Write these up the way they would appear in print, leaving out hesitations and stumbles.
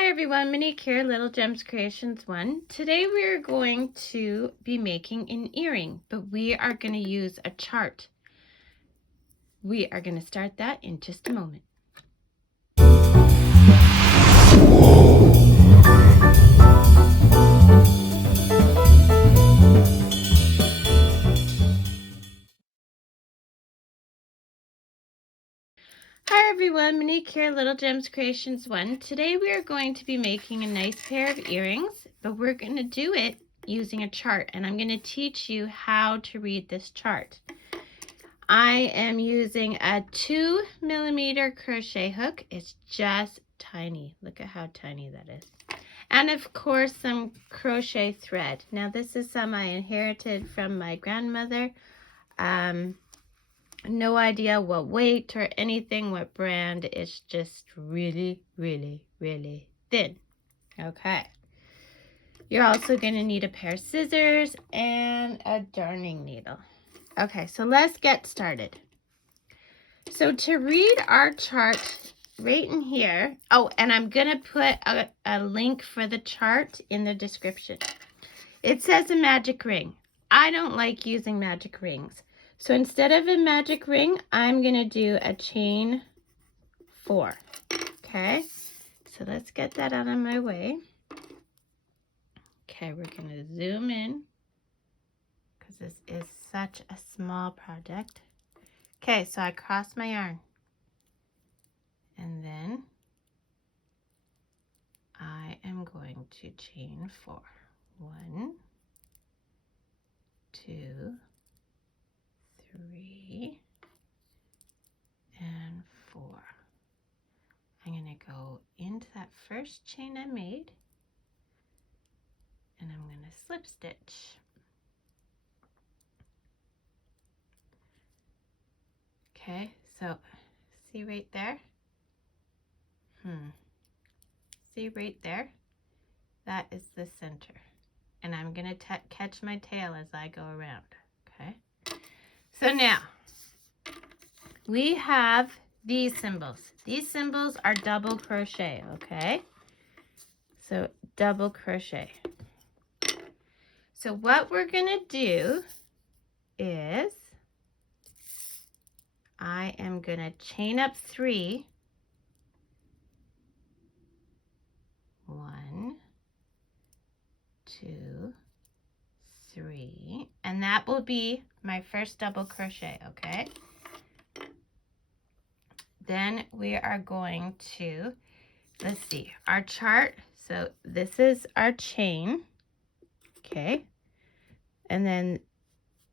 Hi everyone, Monique here, Little Gems Creations 1. Today we are going to be making an earring, but we are going to use a chart. We are going to start that in just a moment. Hi everyone, Monique here, Little Gems Creations 1. Today we are going to be making a nice pair of earrings, but we're going to do it using a chart, and I'm going to teach you how to read this chart. I am using a 2mm crochet hook. It's just tiny. Look at how tiny that is. And of course some crochet thread. Now this is some I inherited from my grandmother. No idea what weight or anything, what brand. It's just really, really, really thin. Okay. You're also going to need a pair of scissors and a darning needle. Okay, so let's get started. So to read our chart right in here, oh, and I'm going to put a link for the chart in the description. It says a magic ring. I don't like using magic rings. So instead of a magic ring, I'm going to do a chain 4. Okay, so let's get that out of my way. Okay, we're going to zoom in because this is such a small project. Okay, so I cross my yarn. And then I am going to chain 4. 1, 2, 3, and 4. I'm going to go into that first chain I made, and I'm going to slip stitch. Okay, so see right there? See right there? That is the center. And I'm going to catch my tail as I go around. Okay? So now, we have these symbols. These symbols are double crochet, okay? So double crochet. So what we're going to do is I am going to chain up 3. 1, 2, 3, and that will be my first double crochet, okay? Then we are going to, let's see, our chart. So this is our chain, okay? And then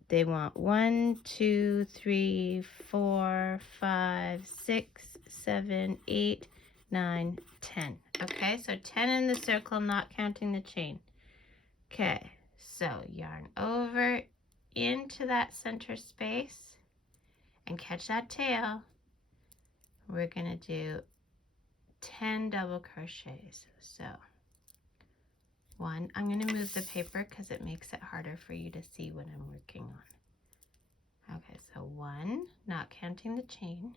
they want 1, 2, 3, 4, 5, 6, 7, 8, 9, 10. Okay, so 10 in the circle, not counting the chain. Okay, so yarn over into that center space and catch that tail. We're going to do 10 double crochets. So 1, I'm going to move the paper because it makes it harder for you to see what I'm working on. Okay, so 1, not counting the chain.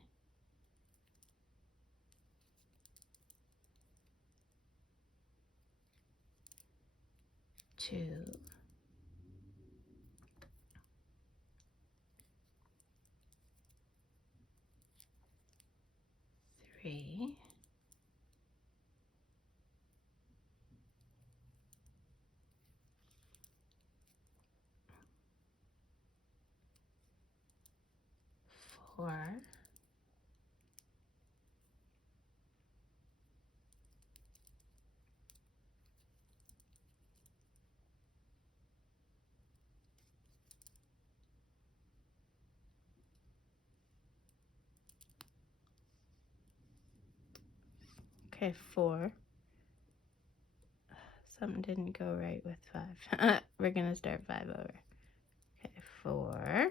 2, 3, 4, 4. Something didn't go right with 5. We're going to start 5 over. Okay, 4.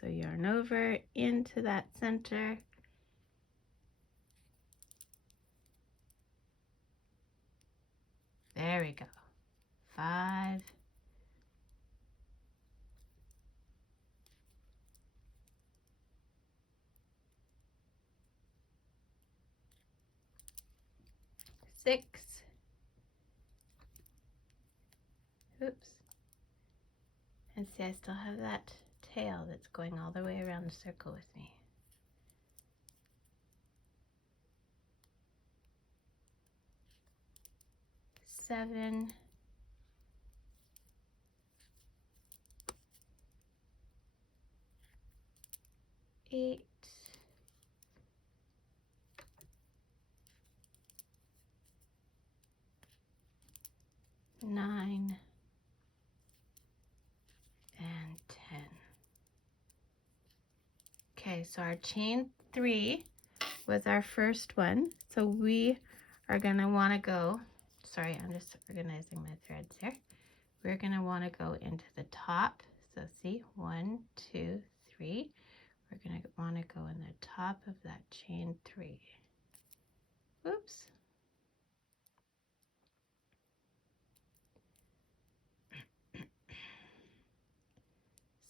So yarn over into that center. There we go. 5. 6. Oops. And see, I still have that tail that's going all the way around the circle with me. 7, 8, 9, and 10. Okay, so our chain 3 was our first one. So we are going to want to go, sorry, I'm just organizing my threads here. We're going to want to go into the top. So see, 1, 2, 3. We're going to want to go in the top of that chain 3. Oops.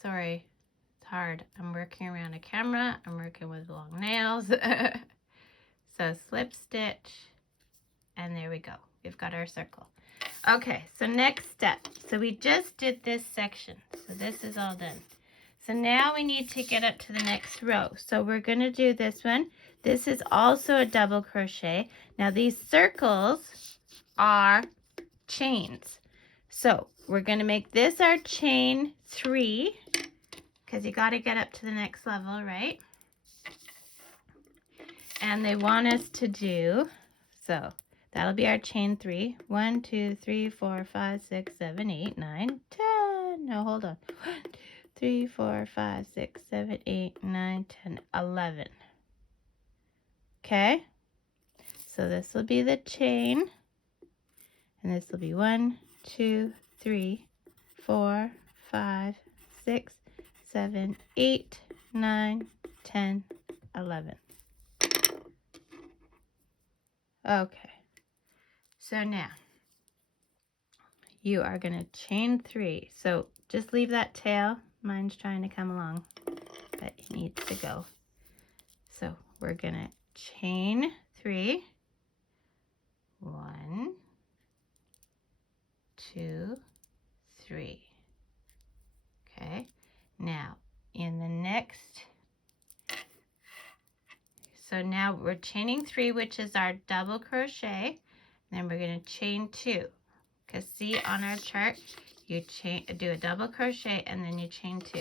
Sorry, it's hard. I'm working around a camera. I'm working with long nails. So slip stitch, and there we go. We've got our circle. Okay, so next step. So we just did this section. So this is all done. So now we need to get up to the next row. So we're going to do this one. This is also a double crochet. Now these circles are chains. So we're going to make this our chain 3 because you got to get up to the next level, right? And they want us to do, so that'll be our chain 3. 1, 2, 3, 4, 5, 6, 7, 8, 9, 10. No, hold on. 1, 2, 3, 4, 5, 6, 7, 8, 9, 10, 11. Okay? So this will be the chain. And this will be 1, 2, 3, 4, 5, 6, 7, 8, 9, 10, 11. Okay. So now you are going to chain 3. So just leave that tail. Mine's trying to come along, but it needs to go. So we're going to chain 3. 1, 2, 3. Okay. Now in the next, so now we're chaining 3, which is our double crochet. Then we're going to chain 2. Because see on our chart, you do a double crochet and then you chain 2.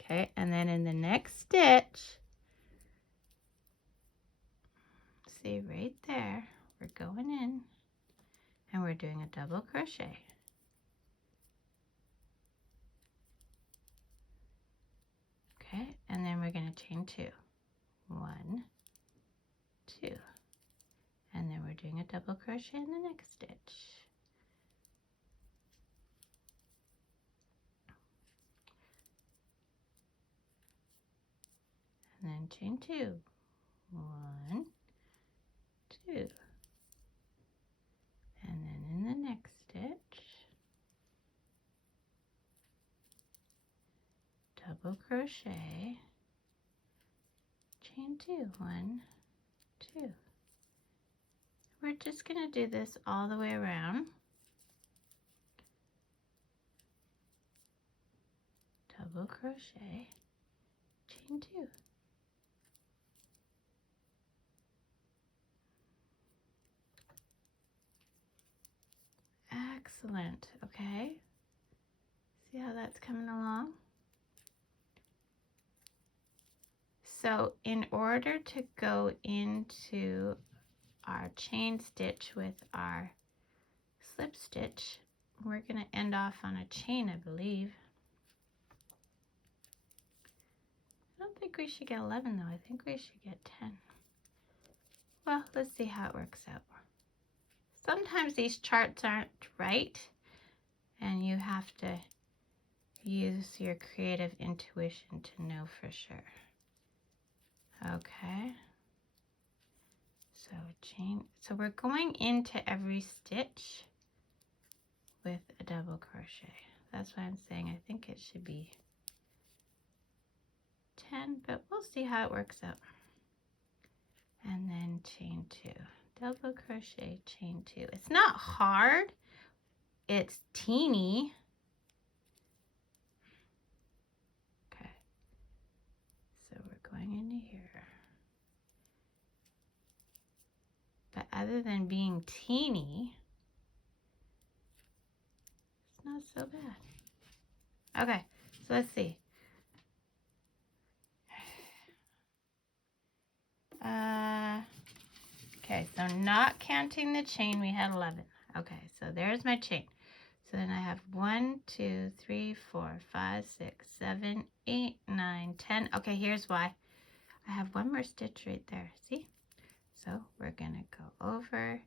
Okay, and then in the next stitch, see right there, we're going in and we're doing a double crochet. Okay, and then we're going to chain 2. 1, 2. And then we're doing a double crochet in the next stitch. And then chain 2. 1, 2. And then in the next stitch, double crochet, chain 2. 1, 2. We're just going to do this all the way around. Double crochet, chain 2. Excellent. Okay. See how that's coming along? So in order to go into our chain stitch with our slip stitch, we're going to end off on a chain, I believe. I don't think we should get 11 though. I think we should get 10. Well, let's see how it works out. Sometimes these charts aren't right and you have to use your creative intuition to know for sure. Okay. So chain, so we're going into every stitch with a double crochet. That's why I'm saying I think it should be 10, but we'll see how it works out. And then chain 2, double crochet, chain 2. It's not hard, it's teeny. Okay, so we're going into here. But other than being teeny, it's not so bad. Okay, so let's see. Okay, so not counting the chain, we had 11. Okay, so there's my chain. So then I have 1, 2, 3, 4, 5, 6, 7, 8, 9, 10. Okay, here's why. I have one more stitch right there, see? So we're gonna go over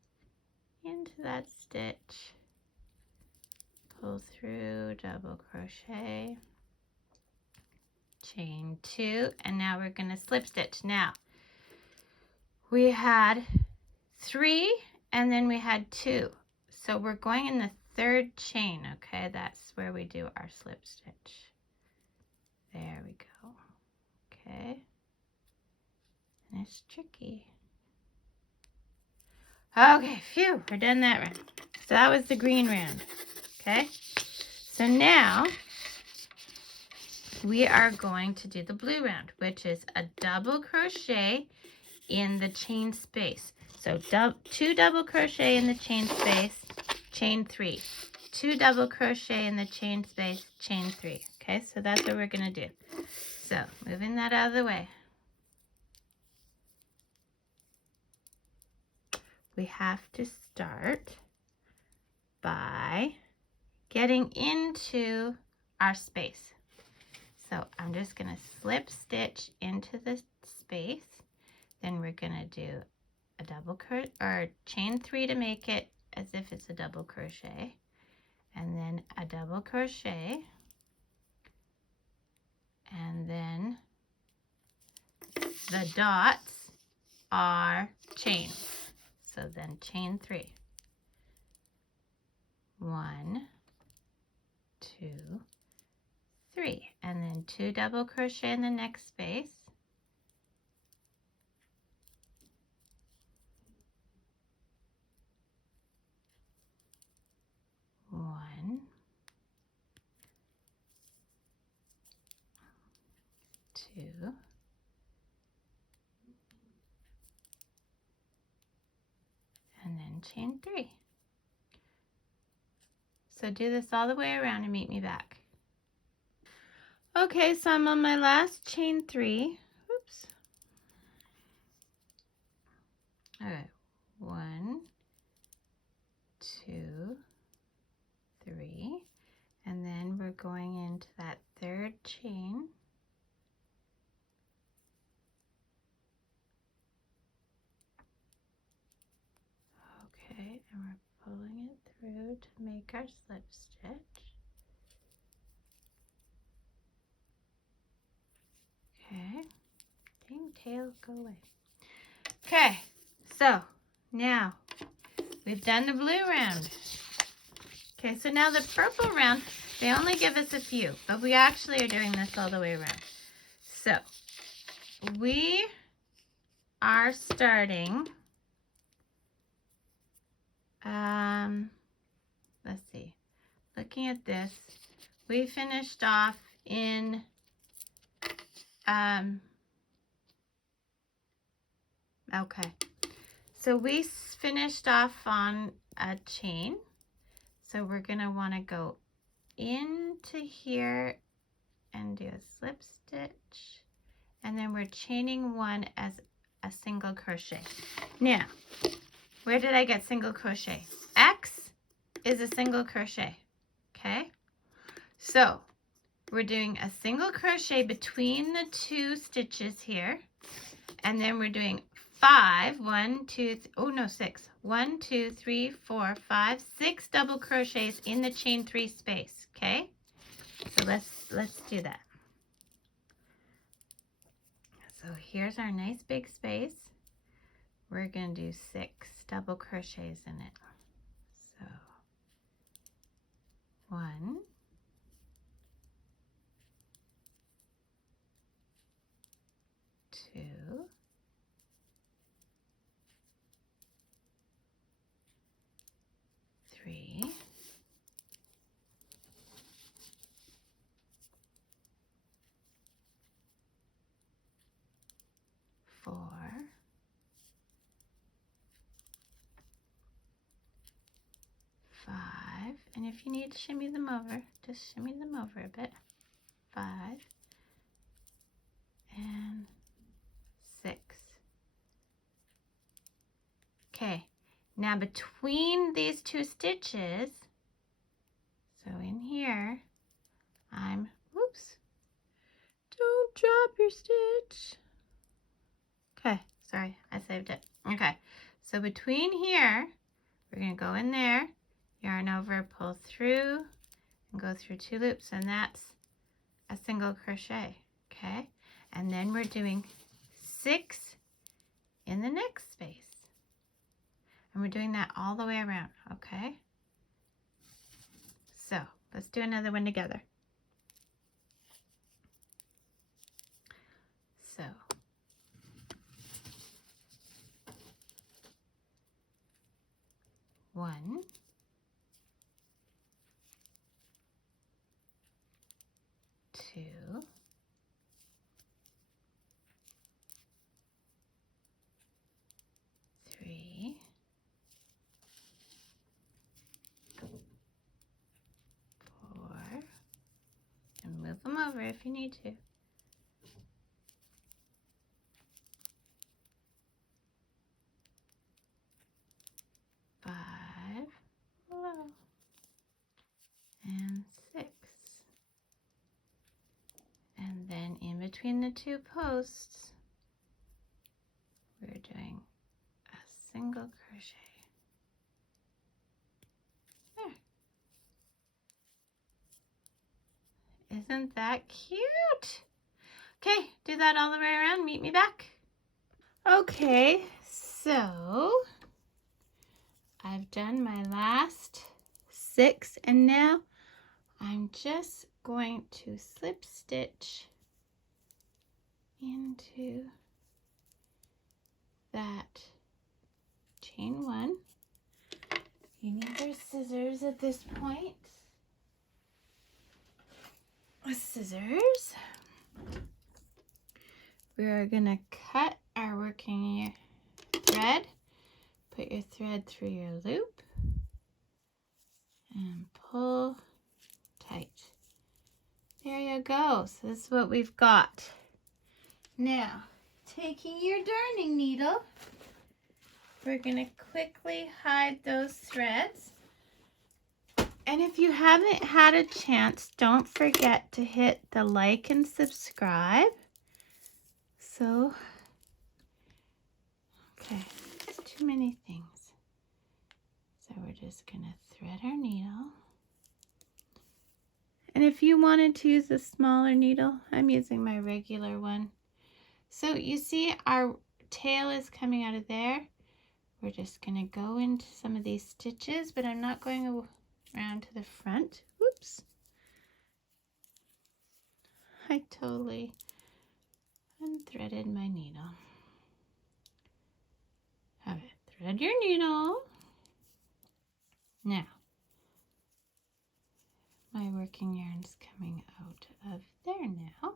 into that stitch, pull through, double crochet, chain 2, and now we're gonna slip stitch. Now, we had 3 and then we had 2. So we're going in the 3rd chain, okay? That's where we do our slip stitch. There we go. Okay. And it's tricky. Okay, phew, we're done that round. So that was the green round, okay? So now we are going to do the blue round, which is a double crochet in the chain space. So 2 double crochet in the chain space, chain 3. 2 double crochet in the chain space, chain 3. Okay, so that's what we're gonna do. So moving that out of the way. We have to start by getting into our space. So I'm just gonna slip stitch into the space. Then we're gonna do a double crochet or chain 3 to make it as if it's a double crochet, and then a double crochet, and then the dots are chain. So then chain 3. 1, 2, 3, and then 2 double crochet in the next space. One, 2, and then chain 3. So do this all the way around and meet me back. Okay, so I'm on my last chain 3. Oops. All right, 1, 2, 3, and then we're going into that 3rd chain. Okay, and we're pulling it through to make our slip stitch. Okay, dang tail, go away. Okay, so now we've done the blue round. Okay, so now the purple round, they only give us a few, but we actually are doing this all the way around. So we are starting, let's see, looking at this, we finished off in, okay, so we finished off on a chain. So we're gonna wanna go into here and do a slip stitch, and then we're chaining 1 as a single crochet. Now, where did I get single crochet? X is a single crochet, okay? So we're doing a single crochet between the 2 stitches here, and then we're doing 5, 1, 2, oh no, 6. 1, 2, 3, 4, 5, 6 double crochets in the chain 3 space, okay? So let's do that. So here's our nice big space. We're going to do 6 double crochets in it. So 1, 2, 4, 5, and if you need to shimmy them over, just shimmy them over a bit. 5 and 6. Okay, now between these 2 stitches, so in here, whoops, don't drop your stitch. Okay, sorry, I saved it. Okay, so between here, we're going to go in there, yarn over, pull through, and go through 2 loops, and that's a single crochet, okay? And then we're doing 6 in the next space. And we're doing that all the way around, okay? So, let's do another one together. So, 1, 2, 3, 4, and move them over if you need to. 5, and 6. And then in between the 2 posts, we're doing a single crochet. There. Isn't that cute? Okay, do that all the way around. Meet me back. Okay, so I've done my last 6, and now I'm just going to slip stitch into that chain 1. You need your scissors at this point. With scissors, we are going to cut our working thread. Put your thread through your loop and pull tight. There you go. So this is what we've got. Now, taking your darning needle, we're going to quickly hide those threads. And if you haven't had a chance, don't forget to hit the like and subscribe. So, okay, it's too many things. So we're just going to thread our needle. And if you wanted to use a smaller needle, I'm using my regular one. So you see our tail is coming out of there. We're just going to go into some of these stitches, but I'm not going around to the front. Whoops. I totally unthreaded my needle. Have it. Thread your needle. Now, my working yarn's coming out of there now.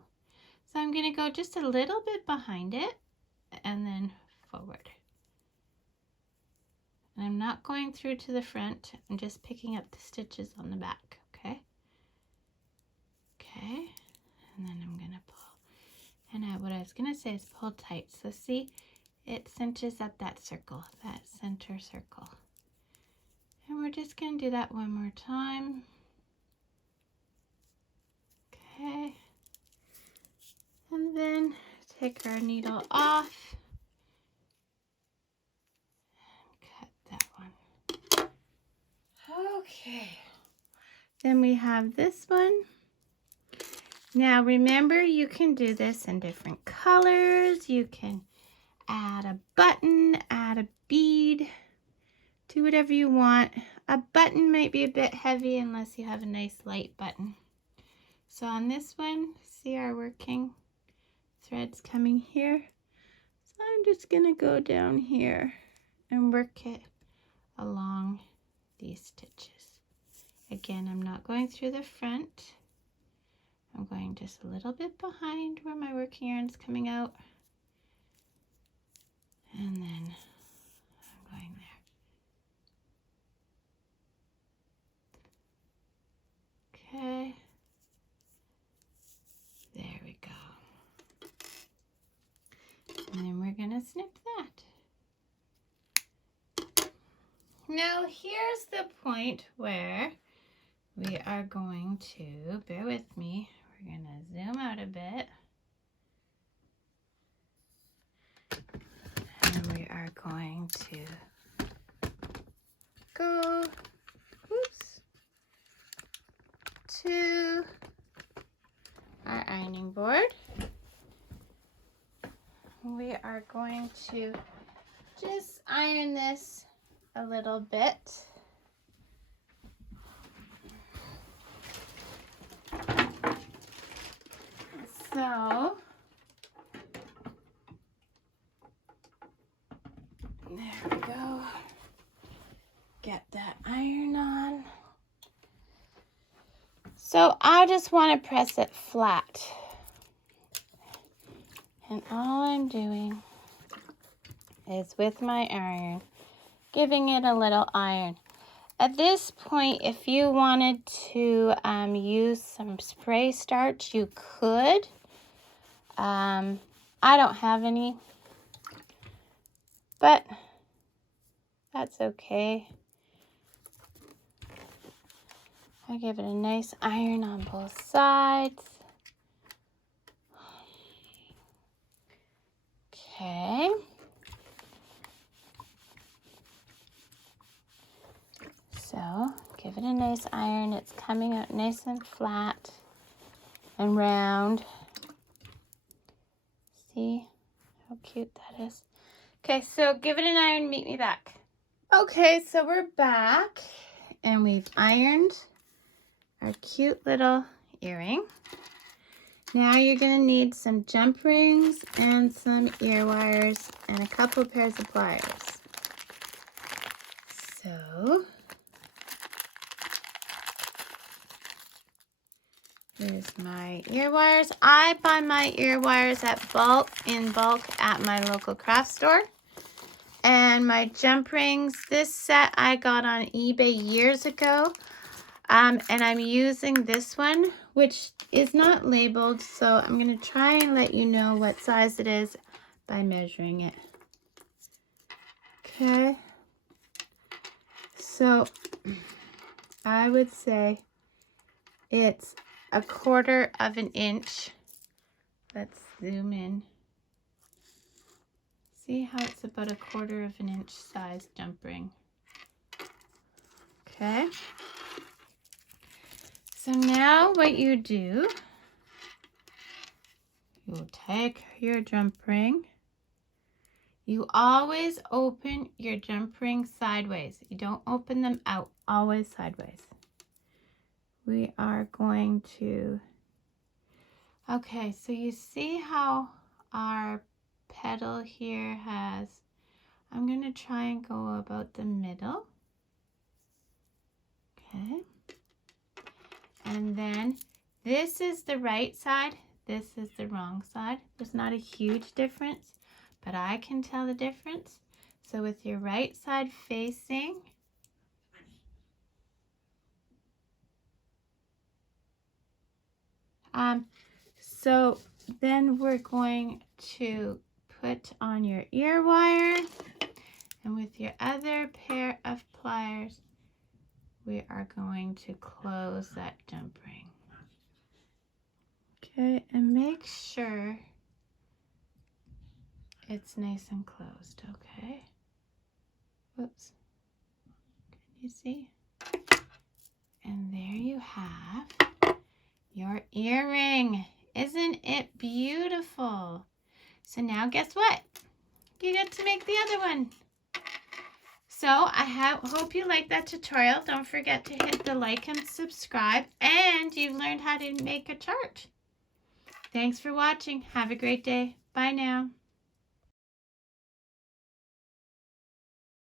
So I'm going to go just a little bit behind it and then forward. And I'm not going through to the front. I'm just picking up the stitches on the back, okay? Okay, and then I'm going to pull. And what I was going to say is pull tight. So see, it cinches up that circle, that center circle. And we're just going to do that one more time. Okay. And then take our needle off. And cut that one. Okay. Then we have this one. Now remember, you can do this in different colors. You can add a button, add a bead, do whatever you want. A button might be a bit heavy unless you have a nice light button. So on this one, see our working threads coming here. So I'm just going to go down here and work it along these stitches. Again, I'm not going through the front. I'm going just a little bit behind where my working yarn is coming out. And then I'm going there. Okay. There we go. And then we're going to snip that. Now here's the point where we are going to, bear with me, we're going to zoom out a bit. And we are going to go, oops, to our ironing board. We are going to just iron this a little bit. So, there we go. Get that iron on. So I just want to press it flat. And all I'm doing is with my iron, giving it a little iron. At this point, if you wanted to use some spray starch, you could. I don't have any, but that's okay. I give it a nice iron on both sides. Okay. So, give it a nice iron. It's coming out nice and flat and round. See how cute that is? Okay, so give it an iron, meet me back. Okay, so we're back and we've ironed our cute little earring. Now you're going to need some jump rings and some ear wires and a couple pairs of pliers. So, here's my ear wires. I buy my ear wires in bulk at my local craft store. And my jump rings, this set I got on eBay years ago. And I'm using this one, which is not labeled, so I'm going to try and let you know what size it is by measuring it. Okay. So I would say it's 1/4 of an inch. Let's zoom in. See how it's about 1/4 of an inch size jump ring. Okay. So now what you do, you take your jump ring. You always open your jump ring sideways. You don't open them out, always sideways. We are going to, okay, so you see how our petal here has, I'm going to try and go about the middle. Okay. And then this is the right side, this is the wrong side. There's not a huge difference, but I can tell the difference. So with your right side facing, so then we're going to put on your ear wire, and with your other pair of pliers, we are going to close that jump ring. Okay, and make sure it's nice and closed, okay? Whoops. Can you see? And there you have your earring. Isn't it beautiful? So now guess what? You get to make the other one. So I hope you liked that tutorial. Don't forget to hit the like and subscribe, and you've learned how to make a chart. Thanks for watching. Have a great day. Bye now.